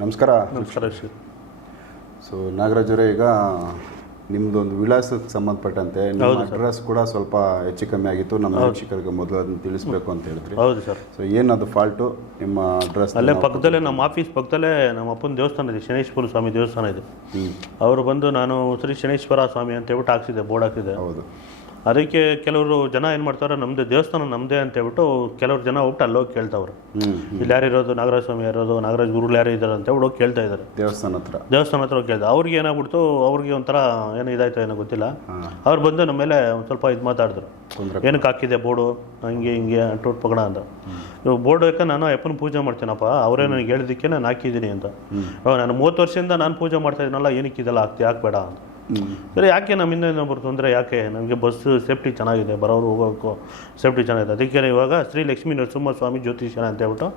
ನಮಸ್ಕಾರ. ನಮಸ್ಕಾರ ಸೊ ನಾಗರಾಜ್ ಅವರೇ ಈಗ ನಿಮ್ಮದೊಂದು ವಿಳಾಸಕ್ಕೆ ಸಂಬಂಧಪಟ್ಟಂತೆ ನಿಮ್ಮ ಅಡ್ರೆಸ್ ಕೂಡ ಸ್ವಲ್ಪ ಹೆಚ್ಚು ಕಮ್ಮಿ ಆಗಿತ್ತು. ನಮ್ಮ ವೀಕ್ಷಕರಿಗೆ ಮೊದಲು ಅದನ್ನು ತಿಳಿಸ್ಬೇಕು ಅಂತ ಹೇಳಿದ್ರಿ. ಹೌದು ಸರ್. ಸೊ ಏನದು ಫಾಲ್ಟು ನಿಮ್ಮ ಅಡ್ರೆಸ್ ಅಲ್ಲೇ ಪಕ್ಕದಲ್ಲೇ ನಮ್ಮ ಆಫೀಸ್ ಪಕ್ಕದಲ್ಲೇ ನಮ್ಮ ಅಪ್ಪನ ದೇವಸ್ಥಾನ ಇದೆ ಶನೇಶ್ವರ ಸ್ವಾಮಿ ದೇವಸ್ಥಾನ ಇದೆ. ಅವರು ಬಂದು ನಾನು ಶ್ರೀ ಶನೇಶ್ವರ ಸ್ವಾಮಿ ಅಂತ ಹೇಳ್ಬಿಟ್ಟು ಹಾಕ್ಸಿದ್ದೆ ಬೋರ್ಡ್ ಹಾಕಿದೆ ಹೌದು. ಅದಕ್ಕೆ ಕೆಲವರು ಜನ ಏನು ಮಾಡ್ತಾರೆ ನಮ್ಮದೇ ದೇವಸ್ಥಾನ ನಮ್ಮದೇ ಅಂತ ಹೇಳ್ಬಿಟ್ಟು ಕೆಲವರು ಜನ ಹೋಗ್ಬಿಟ್ಟು ಅಲ್ಲಿ ಹೋಗಿ ಕೇಳ್ತಾವ್ರು ಇಲ್ಲಿ ಯಾರು ಇರೋದು ನಾಗರಾಜ ಸ್ವಾಮಿ ಯಾರೋದು ನಾಗರಾಜ್ ಗುರುಗಳು ಯಾರು ಇದ್ದಾರೆ ಅಂತ ಹೇಳಿ ಹೋಗಿ ಕೇಳ್ತಾ ಇದ್ದಾರೆ ದೇವಸ್ಥಾನ ಹತ್ರ. ದೇವಸ್ಥಾನ ಹತ್ರ ಹೋಗಿ ಕೇಳ್ದೆ ಅವ್ರಿಗೆ ಏನಾಗ್ಬಿಡ್ತು ಅವ್ರಿಗೆ ಒಂಥರ ಏನು ಇದಾಯ್ತು ಏನೋ ಗೊತ್ತಿಲ್ಲ. ಅವ್ರು ಬಂದು ನಮ್ಮ ಮೇಲೆ ಒಂದು ಸ್ವಲ್ಪ ಇದು ಮಾತಾಡಿದ್ರು. ಏನಕ್ಕೆ ಹಾಕಿದೆ ಬೋರ್ಡು? ಹಂಗೆ ಹಿಂಗೆ ಅಂಟೋಟ್ ಪಗಡ ಅಂತ ಇವಾಗ ಬೋರ್ಡ್ ಯಾಕೆ ನಾನು ಅಪ್ಪನ ಪೂಜೆ ಮಾಡ್ತೀನಪ್ಪ ಅವರೇ ನನಗೆ ಹೇಳಿದ್ದಕ್ಕೆ ನಾನು ಹಾಕಿದ್ದೀನಿ ಅಂತ. ನಾನು ಮೂವತ್ತು ವರ್ಷದಿಂದ ನಾನು ಪೂಜೆ ಮಾಡ್ತಾ ಇದ್ದೀನಲ್ಲ ಏನಕ್ಕೆ ಇದೆಲ್ಲ ಹಾಕ್ತಿ ಹಾಕ್ಬೇಡ ಅಂತ. ಸರಿ ಯಾಕೆ ನಮ್ಮಿಂದ ಬರ್ತು ತೊಂದರೆ? ಯಾಕೆ? ನನಗೆ ಬಸ್ ಸೇಫ್ಟಿ ಚೆನ್ನಾಗಿದೆ ಬರೋರು ಹೋಗೋಕ್ಕೂ ಸೇಫ್ಟಿ ಚೆನ್ನಾಗಿದೆ. ಅದಕ್ಕೆ ಇವಾಗ ಶ್ರೀ ಲಕ್ಷ್ಮೀ ನರಸಿಂಹ ಸ್ವಾಮಿ ಜ್ಯೋತಿಷ್ಯನ ಅಂತ ಹೇಳ್ಬಿಟ್ಟು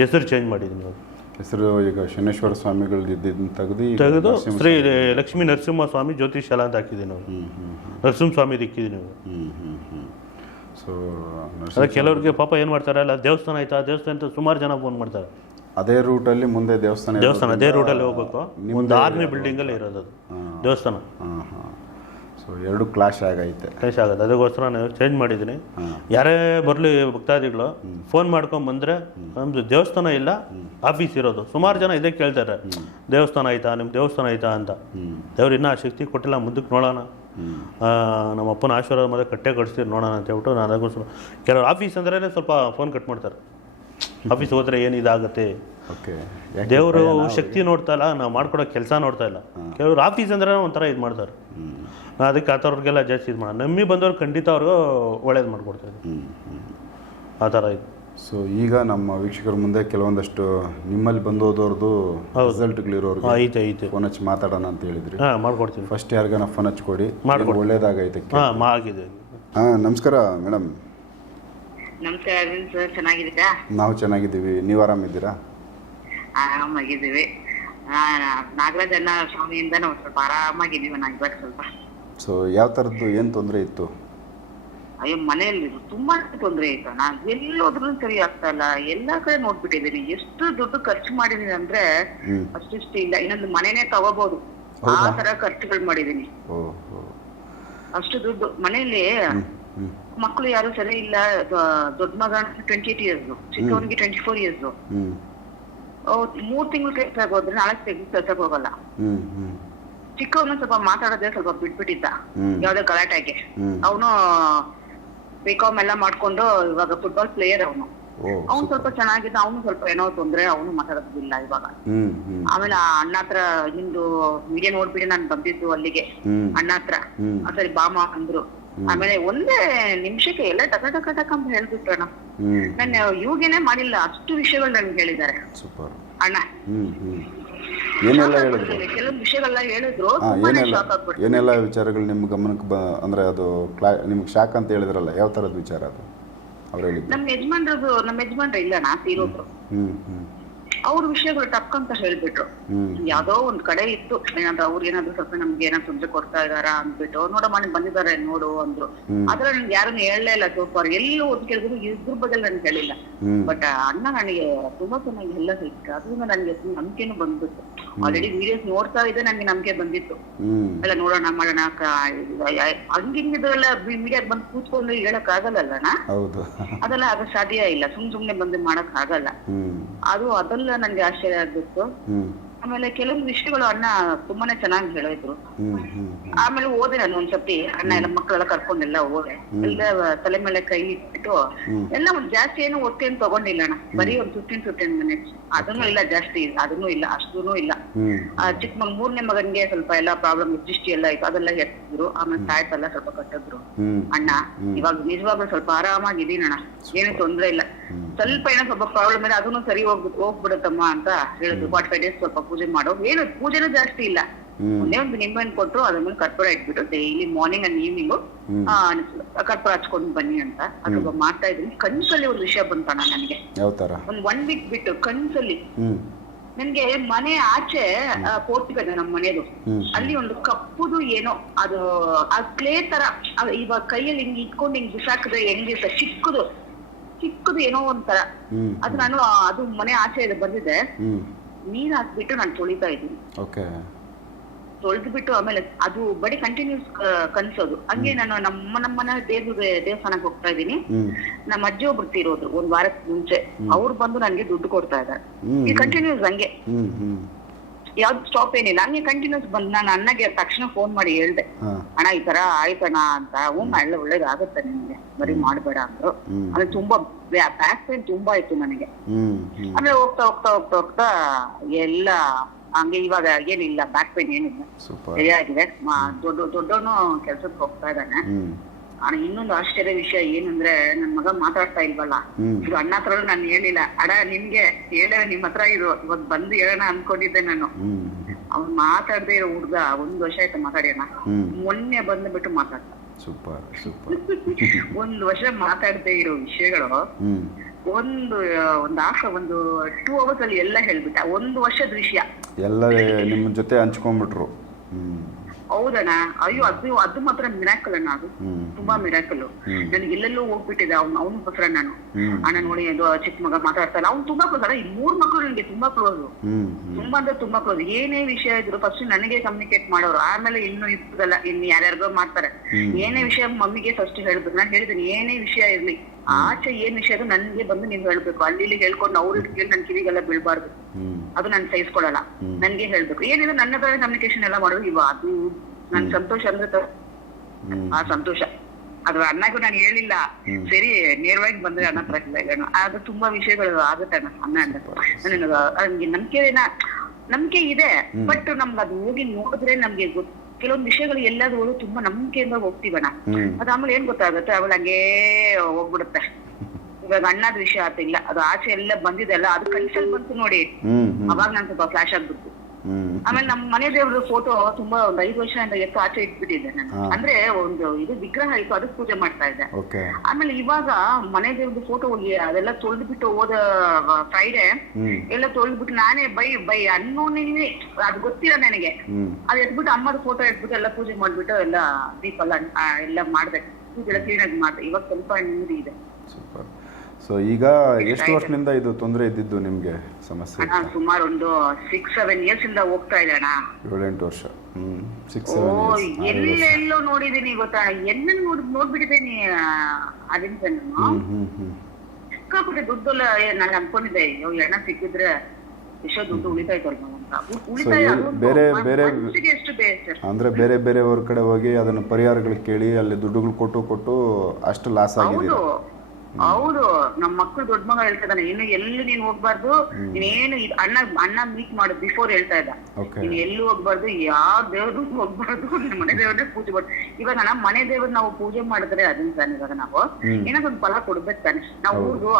ಹೆಸರು ಚೇಂಜ್ ಮಾಡಿದ್ದೀನಿ ಇವಾಗ. ಹೆಸರು ಈಗ ಶನೇಶ್ವರ ಸ್ವಾಮಿಗಳು ಇದ್ದಿದ್ದನ್ನು ತೆಗೆದು ತೆಗೆದು ಶ್ರೀ ಲಕ್ಷ್ಮೀ ನರಸಿಂಹ ಸ್ವಾಮಿ ಜ್ಯೋತಿಷ್ಯಲ ಅಂತ ಹಾಕಿದ್ದೀನಿ ನಾವು ನರಸಿಂಹ ಸ್ವಾಮಿ ಇಕ್ಕಿದ್ದೀನಿ ಸೊ ಅದೇ ಕೆಲವ್ರಿಗೆ ಪಾಪ ಏನು ಮಾಡ್ತಾರೆ? ಅಲ್ಲ ದೇವಸ್ಥಾನ ಆಯ್ತಾ? ದೇವಸ್ಥಾನ ಅಂತ ಸುಮಾರು ಜನ ಫೋನ್ ಮಾಡ್ತಾರೆ. ಅದೇ ರೂಟಲ್ಲಿ ಮುಂದೆ ದೇವಸ್ಥಾನ ದೇವಸ್ಥಾನ ಅದೇ ರೂಟಲ್ಲಿ ಹೋಗ್ಬೇಕು. ಒಂದು ಆರ್ಮಿ ಬಿಲ್ಡಿಂಗಲ್ಲಿ ಇರೋದು ಅದು. ದೇವಸ್ಥಾನ. ಹಾಂ ಹಾಂ. ಸೊ ಎರಡು ಕ್ಲಾಶ್ ಆಗೈತೆ. ಕ್ಲಾಶ್ ಆಗುತ್ತೆ. ಅದಕ್ಕೋಸ್ಕರ ನಾನು ಚೇಂಜ್ ಮಾಡಿದ್ದೀನಿ. ಯಾರೇ ಬರಲಿ ಭಕ್ತಾದಿಗಳು ಫೋನ್ ಮಾಡ್ಕೊಂಡು ಬಂದರೆ ನಮ್ಮದು ದೇವಸ್ಥಾನ ಇಲ್ಲ ಆಫೀಸ್ ಇರೋದು. ಸುಮಾರು ಜನ ಇದೇ ಕೇಳ್ತಾರೆ. ದೇವಸ್ಥಾನ ಆಯ್ತಾ ನಿಮ್ಮ ದೇವಸ್ಥಾನ ಆಯ್ತಾ ಅಂತ. ದೇವ್ರು ಇನ್ನೂ ಆ ಶಕ್ತಿ ಕೊಟ್ಟಿಲ್ಲ ಮುಂದಕ್ಕೆ ನೋಡೋಣ. ನಮ್ಮ ಅಪ್ಪನ ಆಶೀರ್ವಾದ ಮೇಲೆ ಕಟ್ಟೆ ಕಟ್ಸ್ತೀರಿ ನೋಡೋಣ ಅಂತ ಹೇಳ್ಬಿಟ್ಟು ನಾನು ಅದಕ್ಕೋಸ್ಕರ ಕೆಲವರು ಆಫೀಸ್ ಅಂದ್ರೆ ಸ್ವಲ್ಪ ಫೋನ್ ಕಟ್ ಮಾಡ್ತಾರೆ. ಆಫೀಸ್ ಹೋದರೆ ಏನು ಇದಾಗುತ್ತೆ? ದೇವರು ಶಕ್ತಿ ನೋಡ್ತಾ ಇಲ್ಲ ನಾವು ಮಾಡ್ಕೊಡೋ ಕೆಲಸ ನೋಡ್ತಾ ಇಲ್ಲ. ಕೆಲವರು ಆಫೀಸ್ ಅಂದ್ರೆ ಒಂಥರ ಇದು ಮಾಡ್ತಾರೆ. ನಾ ಅದಕ್ಕೆ ಆ ಥರವ್ರಿಗೆಲ್ಲ ಜಾಸ್ತಿ ಇದು ಮಾಡೋಣ ನಮ್ಮಿ ಬಂದವ್ರು ಖಂಡಿತ ಅವ್ರಿಗೂ ಒಳ್ಳೇದು ಮಾಡ್ಕೊಡ್ತಾರೆ. ಆ ಥರ ಇದು. ಸೊ ಈಗ ನಮ್ಮ ವೀಕ್ಷಕರ ಮುಂದೆ ಕೆಲವೊಂದಷ್ಟು ನಿಮ್ಮಲ್ಲಿ ಬಂದೋದವ್ರದ್ದು ರಿಸಲ್ಟ್ಗಳಿರೋರು ಐತೆ ಐತೆ. ಫೋನ್ ಹಚ್ಚಿ ಮಾತಾಡೋಣ ಅಂತ ಹೇಳಿದ್ರಿ. ಹಾಂ ಮಾಡ್ಕೊಡ್ತೀನಿ. ಫಸ್ಟ್ ಯಾರಿಗಾನ ಫೋನ್ ಹಚ್ಕೊಡಿ ಮಾಡ್ಕೊಡಿ. ಒಳ್ಳೇದಾಗೈತೆ ಹಾಂ ಆಗಿದೆ. ಹಾಂ ನಮಸ್ಕಾರ ಮೇಡಮ್. ನಮಸ್ಕಾರ ಅರವಿಂದ್ ಸರ್ ಚೆನ್ನಾಗಿದ್ದೀರಾ? ನಾವು ಚೆನ್ನಾಗಿದ್ದೀವಿ. ನೀವು ಆರಾಮಿದ್ದೀರಾ? ಆರಾಮಾಗಿದ್ದೀವಿ. ಆ, ನಾಗರಾಜ ಅಣ್ಣ ಸ್ವಾಮಿಯಿಂದ ನಾವು ಸ್ವಲ್ಪ ಆರಾಮಾಗಿದ್ದೀವಿ ನಾ ಇವಾಗ ಸ್ವಲ್ಪ. ಸೊ ಯಾವ ಥರದ್ದು ಏನು ತೊಂದರೆ ಇತ್ತು? ಅಯ್ಯೋ ಮನೆಯಲ್ಲಿ ತುಂಬಾ ತೊಂದರೆ ಇತ್ತು. ನಾನು ಎಲ್ಲೋದ್ರೂ ಸರಿ ಆಗ್ತಾ ಇಲ್ಲ. ಎಲ್ಲಾ ಕಡೆ ನೋಡ್ಬಿಟ್ಟಿದ್ದೀನಿ. ಎಷ್ಟು ದುಡ್ಡು ಖರ್ಚು ಮಾಡಿದೀನಿ ಅಂದ್ರೆ ಅಷ್ಟಿಷ್ಟು ಇಲ್ಲ. ಇನ್ನೊಂದು ಮನೆನೇ ತಗೋಬಹುದು ಆ ತರ ಖರ್ಚುಗಳು ಮಾಡಿದೀನಿ ಅಷ್ಟು ದುಡ್ಡು. ಮನೆಯಲ್ಲಿ ಮಕ್ಕಳು ಯಾರು ಸರಿ ಇಲ್ಲ. ದೊಡ್ಡ ಮಗ ಟ್ವೆಂಟಿ ಏಟ್ ಇಯರ್ಸ್. ಚಿಕ್ಕವನಿಗೆ ಟ್ವೆಂಟಿ ಫೋರ್ ಇಯರ್ಸ್. ಮೂರ್ ತಿಂಗಳು ಕೆಲ್ಸಕ್ಕೆ ಹೋದ್ರೆ ನಾಳೆ ಕೆಲಸಕ್ಕೆ ಹೋಗಲ್ಲ. ಚಿಕ್ಕವನು ಸ್ವಲ್ಪ ಮಾತಾಡೋದೇ ಸ್ವಲ್ಪ ಬಿಟ್ಬಿಟ್ಟಿದ್ದ ಬಿಟ್ಟಿದ್ದ ಯಾವ್ದೋ ಗಲಾಟೆಗೆ. ಅವನು ಬಿಕಾಮ್ ಎಲ್ಲ ಮಾಡ್ಕೊಂಡು ಇವಾಗ ಫುಟ್ಬಾಲ್ ಪ್ಲೇಯರ್ ಅವನು. ಅವ್ನು ಸ್ವಲ್ಪ ಚೆನ್ನಾಗಿದ್ದ ಅವನು ಸ್ವಲ್ಪ ಏನೋ ತೊಂದ್ರೆ ಅವನು ಮಾತಾಡೋದಿಲ್ಲ ಇವಾಗ. ಆಮೇಲೆ ಆ ಅಣ್ಣ ಹತ್ರ ನಿಮ್ದು ವಿಡಿಯೋ ನೋಡ್ಬಿಟ್ಟು ನಾನು ಬಂದಿದ್ದು ಅಲ್ಲಿಗೆ. ಅಣ್ಣ ಹತ್ರ. ಸರಿ ಬಾಮ ಅಂದ್ರು. ಆಮೇಲೆ ಒಂದೇ ನಿಮಿಷಕ್ಕೆ ಎಲ್ಲ ಟಕ ಟಕ ಟಕ ಅಂತ ಹೇಳ್ಬಿಟ್ರಣ ನಾನು ಇವಾಗೇನೆ ಮಾಡಿಲ್ಲ ಅಷ್ಟು ವಿಷಯಗಳು ನನ್ಗೆ ಹೇಳಿದ್ದಾರೆ. ಸೂಪರ್. ಅಣ್ಣ. ಏನೆಲ್ಲ ಹೇಳಿದ್ರು? ಕೆಲವು ವಿಷಯಗಳೆಲ್ಲ ಹೇಳಿದ್ರು ಏನೆಲ್ಲ ವಿಚಾರಗಳು ನಿಮ್ಮ ಗಮನಕ್ಕೆ ಅಂದ್ರೆ ಅದು ನಿಮ್ಗೆ ಶಾಕ್ ಅಂತ ಹೇಳಿದ್ರಲ್ಲ ಯಾವ ತರದ ವಿಚಾರ ಅದು? ಅವ್ರು ಹೇಳಿದ್ರು ನಮ್ಮ ಯಜಮಾನ್ರದು ನಮ್ಮ ಯಜಮಾನ್ರ ಇಲ್ಲಣ್ಣ ತೀರೋದ್ರು ಹ್ಮ್ ಹ್ಞೂ ಅವ್ರ ವಿಷಯಗಳು ಟಕ್ಕಂತ ಹೇಳ್ಬಿಟ್ರು. ಯಾವ್ದೋ ಒಂದ್ ಕಡೆ ಇತ್ತು. ಏನಾದ್ರು ಅವ್ರು ಏನಾದ್ರು ಸ್ವಲ್ಪ ನಮ್ಗೆ ಏನಾದ್ರು ತೊಂದ್ರೆ ಕೊಡ್ತಾ ಇದಾರ ಅಂದ್ಬಿಟ್ಟು ನೋಡಮ್ಮ ಮನೆ ಬಂದಿದ್ದಾರೆ ನೋಡು ಅಂದ್ರು. ಆದ್ರೆ ನನ್ಗೆ ಯಾರನ್ನು ಹೇಳಲೇ ಇಲ್ಲ ಸೋಫಾರ್ ಎಲ್ಲೂ ಒಂದ್ ಕೇಳಿದ್ರು ಇದ್ರ ಬಗ್ಗೆ ನನ್ಗೆ ಹೇಳಿಲ್ಲ ಬಟ್ ಅಣ್ಣ ನನಗೆ ತುಂಬಾ ಚೆನ್ನಾಗಿ ಎಲ್ಲ ಸಿಕ್ತು ಅದ್ರಿಂದ ನನ್ಗೆ ನಂಬಿಕೆನೂ ಬಂದ್ಬಿಟ್ಟು ಆಲ್ರೆಡಿ ವಿಡಿಯೋಸ್ ನೋಡ್ತಾ ಇದ್ದೆ ನನಗೆ ನಂಬಿಕೆ ಬಂದಿತ್ತು. ಎಲ್ಲ ನೋಡೋಣ ಮಾಡೋಣ ಹಂಗಿಂಗಿದ್ರೆಲ್ಲ ಮೀಡಿಯಾಗ ಬಂದು ಕೂತ್ಕೊಂಡು ಹೇಳಕ್ ಆಗಲ್ಲ ಅದೆಲ್ಲ ಆಗ ಸಾಧ್ಯ ಇಲ್ಲ. ಸುಮ್ ಸುಮ್ನೆ ಬಂದು ಮಾಡಕ್ ಆಗಲ್ಲ. ಅದು ಅದೆಲ್ಲ ನಂಗೆ ಆಶ್ಚರ್ಯ ಆಗ್ಬಿಟ್ಟು ಆಮೇಲೆ ಕೆಲವೊಂದು ವಿಷಯಗಳು ಅಣ್ಣ ತುಂಬಾನೇ ಚೆನ್ನಾಗಿ ಹೇಳಿದ್ರು. ಆಮೇಲೆ ಓದೆ ನಾನು ಒಂದ್ಸತಿ ಅಣ್ಣ ಎಲ್ಲ ಮಕ್ಕಳೆಲ್ಲ ಕರ್ಕೊಂಡೆಲ್ಲ ಹೋದೆ ಎಲ್ಲ ತಲೆ ಮೇಲೆ ಕೈ ಇಟ್ಬಿಟ್ಟು ಎಲ್ಲ ಒಂದ್ ಜಾಸ್ತಿ ಏನು ಒತ್ತೇನು ತಗೊಂಡಿಲ್ಲ ಅಣ್ಣ. ಬರೀ ಒಂದು ಫಿಫ್ಟೀನ್ ಫಿಫ್ಟೀನ್ ಮಿನಿಟ್ಸ್ ಅದನ್ನು ಇಲ್ಲ ಜಾಸ್ತಿ ಅದನ್ನು ಇಲ್ಲ ಅಷ್ಟೂ ಇಲ್ಲ. ಚಿಕ್ಕ ಮಗ ಮೂರನೇ ಮಗನ್ಗೆ ಸ್ವಲ್ಪ ಎಲ್ಲ ಪ್ರಾಬ್ಲಮ್ ದೃಷ್ಟಿ ಎಲ್ಲ ಇತ್ತು ಅದೆಲ್ಲ ಎತ್ತಿದ್ರು. ಆಮೇಲೆ ತಾಯ್ತೆಲ್ಲ ಸ್ವಲ್ಪ ಕಟ್ಟಿದ್ರು. ಅಣ್ಣ ಇವಾಗ ನಿಜವಾಗ್ಲೂ ಸ್ವಲ್ಪ ಆರಾಮಾಗಿದ್ದೀನಿ ಅಣ್ಣ ಏನು ತೊಂದ್ರೆ ಇಲ್ಲ. ಸ್ವಲ್ಪ ಏನೋ ಸ್ವಲ್ಪ ಪ್ರಾಬ್ಲಮ್ ಇದೆ ಅದನ್ನು ಸರಿ ಹೋಗ್ಬಿಟ್ಟು ಹೋಗ್ಬಿಡುತ್ತಮ್ಮ ಅಂತ ಹೇಳಿದ್ರು. ಫಾರ್ಟಿ ಫೈವ್ ಡೇಸ್ ಸ್ವಲ್ಪ ಪೂಜೆ ಮಾಡೋ ಏನು ಪೂಜೆನೂ ಜಾಸ್ತಿ ಇಲ್ಲ. ಒಂದೇ ಒಂದು ನಿಂಬೆಹಣ್ಣು ಕೊಟ್ರು ಅದ್ರ ಮೇಲೆ ಕರ್ಪೂರ ಇಟ್ಬಿಟ್ಟು ಡೈಲಿ ಮಾರ್ನಿಂಗ್ ಅಂಡ್ ಈವ್ನಿಂಗ್ ಕರ್ಪೂರ ಹಚ್ಕೊಂಡು ಬನ್ನಿ ಅಂತ ಅದ್ರ ಮಾಡ್ತಾ ಇದ್ದೀನಿ. ಕನ್ಸಲ್ಲಿ ಒಂದು ವಿಷಯ ಬಂತಣ ನನಗೆ. ಒಂದ್ ಒನ್ ವೀಕ್ ಬಿಟ್ಟು ಕನ್ಸಲ್ಲಿ ನನ್ಗೆ ಮನೆ ಆಚೆ ಪೋರ್ಟಿಗಲ್ ನಮ್ಮ ಮನೆದು. ಅಲ್ಲಿ ಒಂದು ಕಪ್ಪುದು ಏನೋ ಅದು ಆ ಕ್ಲೇ ತರ ಇವಾಗ ಕೈಯಲ್ಲಿ ಹಿಂಗ್ ಇಟ್ಕೊಂಡು ಹಿಂಗ್ ಬಿಸಾಕಿದ್ರೆ ಹೆಂಗಿರ್ತ ಚಿಕ್ಕದು. ಚಿಕ್ಕದು ಏನೋ ಒಂಥರ. ಅದು ನಾನು ಅದು ಮನೆ ಆಚೆ ಇದೆ ಬಂದಿದೆ. ನೀರ್ ಹಾಕ್ಬಿಟ್ಟು ನಾನು ತೊಳಿತಾ ಇದ್ದೀನಿ. ಓಕೆ. ತೊಳೆದು ಬಿಟ್ಟು ಆಮೇಲೆ ಅದು ಬಡಿ ಕಂಟಿನ್ಯೂಸ್ ಕನ್ಸೋದು. ಹಂಗೆ ನಾನು ನಮ್ಮ ನಮ್ಮನ ದೇವ್ರ ದೇವಸ್ಥಾನಕ್ಕೆ ಹೋಗ್ತಾ ಇದ್ದೀನಿ. ಹ್ಮ್. ನಮ್ಮ ಅಜ್ಜಿ ಒಬ್ರು ತೀರೋದು ಒಂದ್ ವಾರಕ್ಕೆ ಮುಂಚೆ. ಅವ್ರು ಬಂದು ನನ್ಗೆ ದುಡ್ಡು ಕೊಡ್ತಾ ಇದ್ದಾರೆ. ಈ ಕಂಟಿನ್ಯೂಸ್ ಹಂಗೆ. ಯಾವ್ದು ಸ್ಟಾಪ್ ಏನಿಲ್ಲ. ಹಂಗೆ ಕಂಟಿನ್ಯೂಸ್ ಬಂದ್ ನಾನು ಅಣ್ಣಗೆ ತಕ್ಷಣ ಫೋನ್ ಮಾಡಿ ಹೇಳ್ದೆ. ಅಣ್ಣ ಈ ತರ ಆಯ್ತಣ್ಣ ಅಂತ. ಹ್ಞೂ ಎಲ್ಲ ಒಳ್ಳೇದಾಗುತ್ತೆ ನಿಮ್ಗೆ. ಬರೀ ಮಾಡ್ಬೇಡ ಅಂದ್ರು. ಅಂದ್ರೆ ತುಂಬಾ ಬ್ಯಾಕ್ ಪೇನ್ ತುಂಬಾ ಇತ್ತು ನನಗೆ. ಆಮೇಲೆ ಹೋಗ್ತಾ ಹೋಗ್ತಾ ಹೋಗ್ತಾ ಹೋಗ್ತಾ ಎಲ್ಲ ಹಂಗೆ ಇವಾಗ ಏನಿಲ್ಲ. ಬ್ಯಾಕ್ ಪೇನ್ ಏನಿಲ್ಲ. ಸರಿಯಾಗಿದೆ. ದೊಡ್ಡ ದೊಡ್ಡವನು ಕೆಲ್ಸಕ್ಕೆ ಹೋಗ್ತಾ ಇದ್ದಾನೆ. ಇನ್ನೊಂದು ಆಶ್ಚರ್ಯ ವಿಷಯ ಏನಂದ್ರೆ ನನ್ ಮಗ ಮಾತಾಡ್ತಾ ಇಲ್ವಲ್ಲ. ಇದು ಅಣ್ಣ ಹತ್ರ ನಾನು ಹೇಳಿಲ್ಲ. ಅಡ ನಿಮ್ಗೆ ಹೇಳ ನಿಮ್ ಹತ್ರ ಇರು ಇವತ್ ಬಂದು ಹೇಳೋಣ ಅನ್ಕೊಂಡಿದ್ದೆ ನಾನು. ಅವ್ನ್ ಮಾತಾಡದೆ ಇರೋ ಹುಡ್ಗ ಒಂದ್ ವರ್ಷ ಆಯ್ತು ಮಾತಾಡ್ಯಾನ. ಹ್ಮ್. ಮೊನ್ನೆ ಬಂದ್ಬಿಟ್ಟು ಮಾತಾಡ್ತ ಸೂಪರ್ ಸೂಪರ್. ಒಂದ್ ವರ್ಷ ಮಾತಾಡದೆ ಇರೋ ವಿಷಯಗಳು. ಒಂದು ಒಂದ್ ಆಸ ಒಂದು ಟೂ ಅವರ್ಸ್ ಅಲ್ಲಿ ಎಲ್ಲ ಹೇಳ್ಬಿಟ್ಟ. ಒಂದು ವರ್ಷದ ವಿಷಯ ಎಲ್ಲ ನಿಮ್ಮ ಜೊತೆ ಹಂಚ್ಕೊಂಡ್ಬಿಟ್ರು. ಹ್ಮ್. ಹೌದಣ್ಣ. ಅಯ್ಯೋ ಅದು ಅದು ಮಾತ್ರ ಮಿರಾಕಲ್ ಅಣ್ಣ ಅದು. ತುಂಬಾ ಮಿರಾಕಲ್. ನನಗೆ ಎಲ್ಲೆಲ್ಲೋ ಹೋಗ್ಬಿಟ್ಟಿದೆ. ಅವ್ನು ಅವನಿಗೋಸ್ಕರ ನಾನು. ಅಣ್ಣ ನೋಡಿ ಅದು ಚಿಕ್ಕ ಮಗ ಮಾತಾಡ್ತಾ ಇಲ್ಲ. ಅವ್ನು ತುಂಬಾ ಕ್ಲೋಸ್ ಅಲ್ಲ ಈ ಮೂರ್ ಮಕ್ಕಳು ನನಗೆ ತುಂಬಾ ಕ್ಲೋಸ್ ತುಂಬಾ ಅಂದ್ರೆ ತುಂಬಾ ಕ್ಲೋಸ್ ಏನೇ ವಿಷಯ ಇದ್ರು ಫಸ್ಟ್ ನನಗೆ ಕಮ್ಯುನಿಕೇಟ್ ಮಾಡೋರು. ಆಮೇಲೆ ಇನ್ನು ಇರ್ತದಲ್ಲ ಇನ್ನು ಯಾರ್ಯಾರಿಗೋ ಮಾಡ್ತಾರೆ. ಏನೇ ವಿಷಯ ಮಮ್ಮಿಗೆ ಫಸ್ಟ್ ಹೇಳ್ಬೇಕು ನಾನು ಹೇಳಿದ್ದೀನಿ ಏನೇ ವಿಷಯ ಇರ್ಲಿ. ಆಚೆ ಏನ್ ವಿಷಯ ಅದು ನನ್ಗೆ ಬಂದು ನೀವು ಹೇಳ್ಬೇಕು. ಅಲ್ಲಿ ಇಲ್ಲಿ ಹೇಳ್ಕೊಂಡು ಅವ್ರ ಕೇಳಿ ನನ್ ಕಿವಿಗೆಲ್ಲ ಬೀಳ್ಬಾರ್ದು. ಅದು ನಾನು ಸಹಿಸ್ಕೊಳಲ್ಲ. ನನ್ಗೆ ಹೇಳ್ಬೇಕು. ಏನಿದೆ ನನ್ನ ಹತ್ರ ಕಮ್ಯುನಿಕೇಶನ್ ಎಲ್ಲ ಮಾಡೋದು ಇವ ಅದು ನನ್ ಸಂತೋಷ ಅಂದ್ರೆ ಆ ಸಂತೋಷ. ಅದು ಅಣ್ಣಗೂ ನಾನು ಹೇಳಿಲ್ಲ. ಸರಿ ನೇರವಾಗಿ ಬಂದ್ರೆ ಅಣ್ಣ ಹತ್ರ ಹೇಳೋಣ. ಅದು ತುಂಬಾ ವಿಷಯಗಳು ಆಗುತ್ತೆ ಅಣ್ಣ ಅಣ್ಣ ಅಂದ್ರೆ ನನಗೆ ನಂಬಿಕೆ ನಂಬಿಕೆ ಇದೆ. ಬಟ್ ನಮ್ಗೆ ಅದು ಹೋಗಿ ನೋಡಿದ್ರೆ ನಮ್ಗೆ ಗೊತ್ತು ಕೆಲವೊಂದು ವಿಷಯಗಳು ಎಲ್ಲಾದ್ರೂ ತುಂಬಾ ನಂಬಿಕೆಯಿಂದ ಹೋಗ್ತೀವಣ ಅದ್ ಆಮೇಲೆ ಏನ್ ಗೊತ್ತಾಗುತ್ತೆ? ಅವಳ ಹಂಗೇ ಹೋಗ್ಬಿಡುತ್ತೆ. ಇವಾಗ ಅಣ್ಣದ ವಿಷಯ ಆತಿಲ್ಲ ಅದು ಆಚೆ ಎಲ್ಲ ಬಂದಿದೆಲ್ಲ ಅದು ಕನ್ಸಲ್ ಬಂತು ನೋಡಿ. ಅವಾಗ ನಾನು ಸ್ವಲ್ಪ ಫ್ಲಾಶ್ ಆಗ್ಬಿಟ್ಟು ಹ್ಮ್ ಆಮೇಲೆ ನಮ್ಮ ಮನೆ ದೇವ್ರ ಫೋಟೋ ತುಂಬಾ ಒಂದ್ ಐದು ವರ್ಷದಿಂದ ಎತ್ತು ಆಚೆ ಇಟ್ಬಿಟ್ಟಿದ್ದೆ ನಾನು. ಅಂದ್ರೆ ಒಂದು ಇದು ವಿಗ್ರಹ ಇತ್ತು ಅದಕ್ಕೆ ಪೂಜೆ ಮಾಡ್ತಾ ಇದ್ದೆ. ಆಮೇಲೆ ಇವಾಗ ಮನೆ ದೇವ್ರದ್ದು ಫೋಟೋ ಹೋಗಿ ಅದೆಲ್ಲ ತೊಳೆದು ಬಿಟ್ಟು ಹೋದ ಫ್ರೈಡೆ ಎಲ್ಲ ತೊಳೆದು ಬಿಟ್ಟು ನಾನೇ ಬೈ ಬೈ ಅನ್ನೋನೇ ಅದು ಗೊತ್ತಿಲ್ಲ ನನಗೆ. ಅದು ಎದ್ಬಿಟ್ಟು ಅಮ್ಮದ ಫೋಟೋ ಎತ್ಬಿಟ್ಟು ಎಲ್ಲ ಪೂಜೆ ಮಾಡ್ಬಿಟ್ಟು ಎಲ್ಲ ದೀಪ ಎಲ್ಲ ಎಲ್ಲ ಮಾಡ್ದೆ ಪೂಜೆ ಎಲ್ಲ ಕ್ಲೀನ್ ಆಗಿ ಮಾಡ್ದೆ. ಇವಾಗ ಸ್ವಲ್ಪ ನೀರು ಇದೆ. ಸೊ ಈಗ ಎಷ್ಟು ವರ್ಷದಿಂದ ಇದು ತೊಂದರೆ ಇದ್ದಿದ್ದು ನಿಮಗೆ ಸಮಸ್ಯೆ? ಅಣ್ಣ ಸುಮಾರು ಒಂದು ಸಿಕ್ಸ್ ಸೆವೆನ್ ಇಯರ್ಸ್ ಇಂದ ಹೋಗ್ತಾ ಇದೆ ಅಣ್ಣ. ಏಳೆಂಟು ವರ್ಷ. Hmm six or seven years ಆರು ಎಲ್ಲೆಲ್ಲೋ ನೋಡಿದೀನಿ ಗೊತ್ತಾ? ಎಲ್ಲ ನೋಡ್ ನೋಡ್ಬಿಟ್ಟಿದ್ದೀನಿ ಅದನ್ನ ಹ್ಮ್ ಹ್ಮ್ ಹ್ಮ್. ಸಿಕ್ಕಾಪಟ್ಟೆ ದುಡ್ಡು ನಾನು ಅನ್ಕೊಂಡಿದ್ದೆ ಅಯ್ಯೋ ಎಣ್ಣ ಸಿಕ್ಕಿದ್ರೆ ಎಷ್ಟೋ ದುಡ್ಡು ಉಳಿತಾಯ್ತಲ್ವ ಅಂತ. ಉ- ಉಳಿತಾಯ So, ಅದೊಂದು ಬೇರೆ- ಬೇರೆ- ಮನ್ಸಿಗೆ ಎಷ್ಟು ಬೇಸರ ಅಂದ್ರೆ ಬೇರೆ ಬೇರೆಯವ್ರ ಕಡೆ ಹೋಗಿ ಅದನ್ನ ಪರಿಹಾರಗಳು ಕೇಳಿ ಅಲ್ಲಿ ದುಡ್ಡುಗಳು ಕೊಟ್ಟು ಕೊಟ್ಟು ಅಷ್ಟು ಲಾಸ್ ಹೌದು. ಆಗಿದ್ದೀರಾ? ಹೌದು ನಮ್ ಮಕ್ಳು ದೊಡ್ಡ ಮಗ ಹೇಳ್ತಾ ಇದ್ದಾನೆ ಇನ್ನು ಎಲ್ಲಿ ನೀನ್ ಹೋಗ್ಬಾರ್ದು? ನೀನೇನು ಇದ್- ಅಣ್ಣ ಅಣ್ಣ ಮೀಟ್ ಮಾಡು ಬಿಫೋರ್ ಹೇಳ್ತಾ ಇದ್ದ. ನೀನ್ ಎಲ್ಲೂ ಹೋಗ್ಬಾರ್ದು ಯಾವ ದೇವ್ರು ಹೋಗ್ಬಾರ್ದು ನಿಮ್ ಮನೆ ದೇವ್ರನ್ನೇ ಪೂಜೆ ಮಾಡು ಇವಾಗ ನಮ್ಮ ಮನೆ ದೇವ್ರ ನಾವು ಪೂಜೆ ಮಾಡಿದ್ರೆ ಅದನ್ನ ತಾನೆ ಇವಾಗ ನಾವು. ಏನಾದ್ರು ಒಂದು ಫಲ ಕೊಡ್ಬೇಕು ತಾನೆ. ನಾವು ಊರ್ದು